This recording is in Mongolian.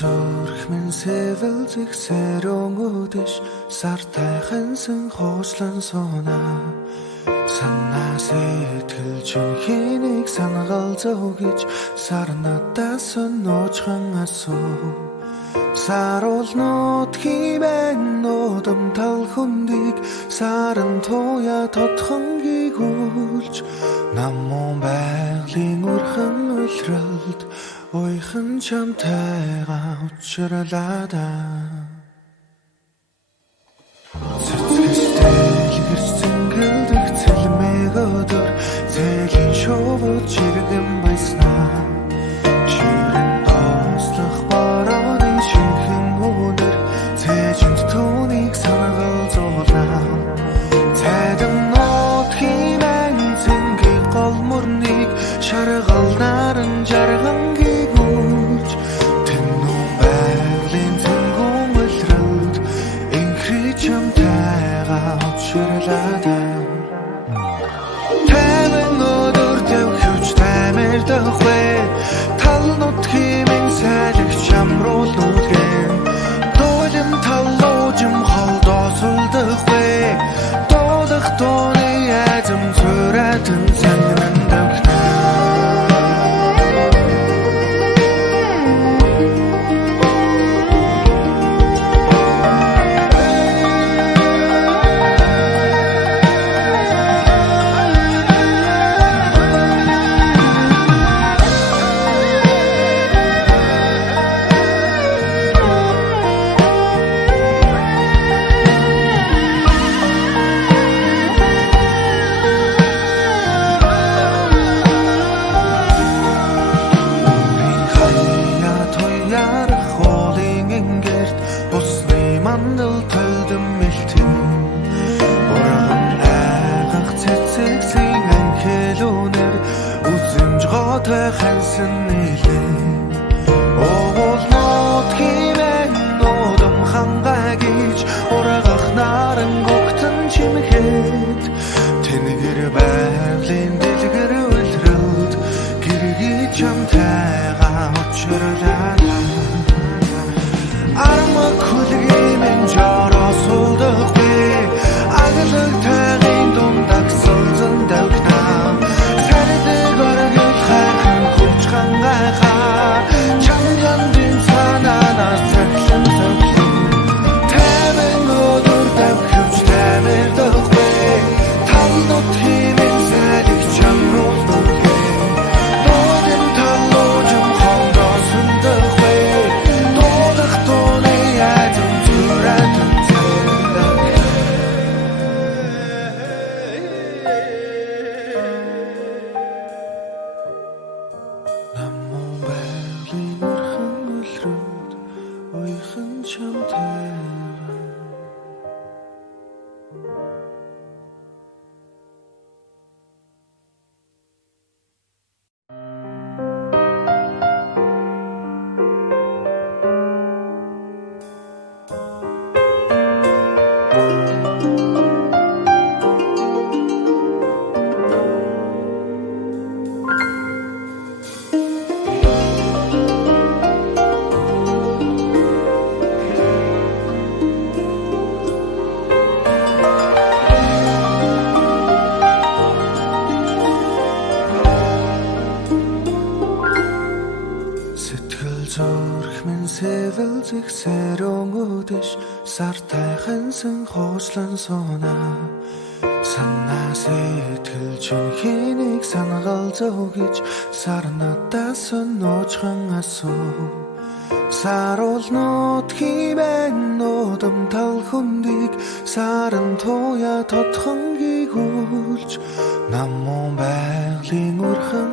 зүрх минь сэвэл зэгсэрөнгөдөш сартайхансан хоослон сунаа санаа сэтгэл чинхийг санагал зогж сарнатаас нуучхан асуу саруулнууд химэн нодом тал хүндийг саран туя тодхон гигүүлж намун байгалийн урхан үлрэлд ойхан чамтайгаа учралаадаа Цэцгэстэй гэрсэн гэлдэг цэлмэг өдөр зэлийн шоуд чиргэн байснаа Ширэн тослох барааны шинхэн өнөр цэжинд түүнийг санагал зуулнаа Цайдан нот химэн цэнгийг гол мөрнийг шаргал наран жарган Тал нутгийн сайлагч амруулт үлгэн Доолим талуужим холдоосулдах вэ Доолох дууны айзам цуратан санран хансан нэлээ Оолнот химэн нодом хангаа гэж урагах наран гогтон чимхэд Тэнгэр байгалийн дэлгэр үлрэлд гэргий чамтайгаа учралаа Армаг хүлгиймэн жоросулдах бэ Аглаг тайгын дундак солзон давхнаа Сардаг оргил хайхан хөвчхан гайхаа Чамляндын цаанаас цаглан цоглон Тайван өдөр давхивч таймэр дохвэ Талнут химэн сайлагч амруулт үлгэн Доолим талуужим холдоосулдах вэ Доолох дууны айзам цуратан Зүрх минь сэвэл зэгсэрөнгөдөш сартайхансан хоослон сунаа санаа сэтгэл чинхийг санагал зогж сарнатаас нуучхан асуу саруулнууд химэн нодом тал хүндийг саран туя тодхон гигүүлж намун байгалийн урхан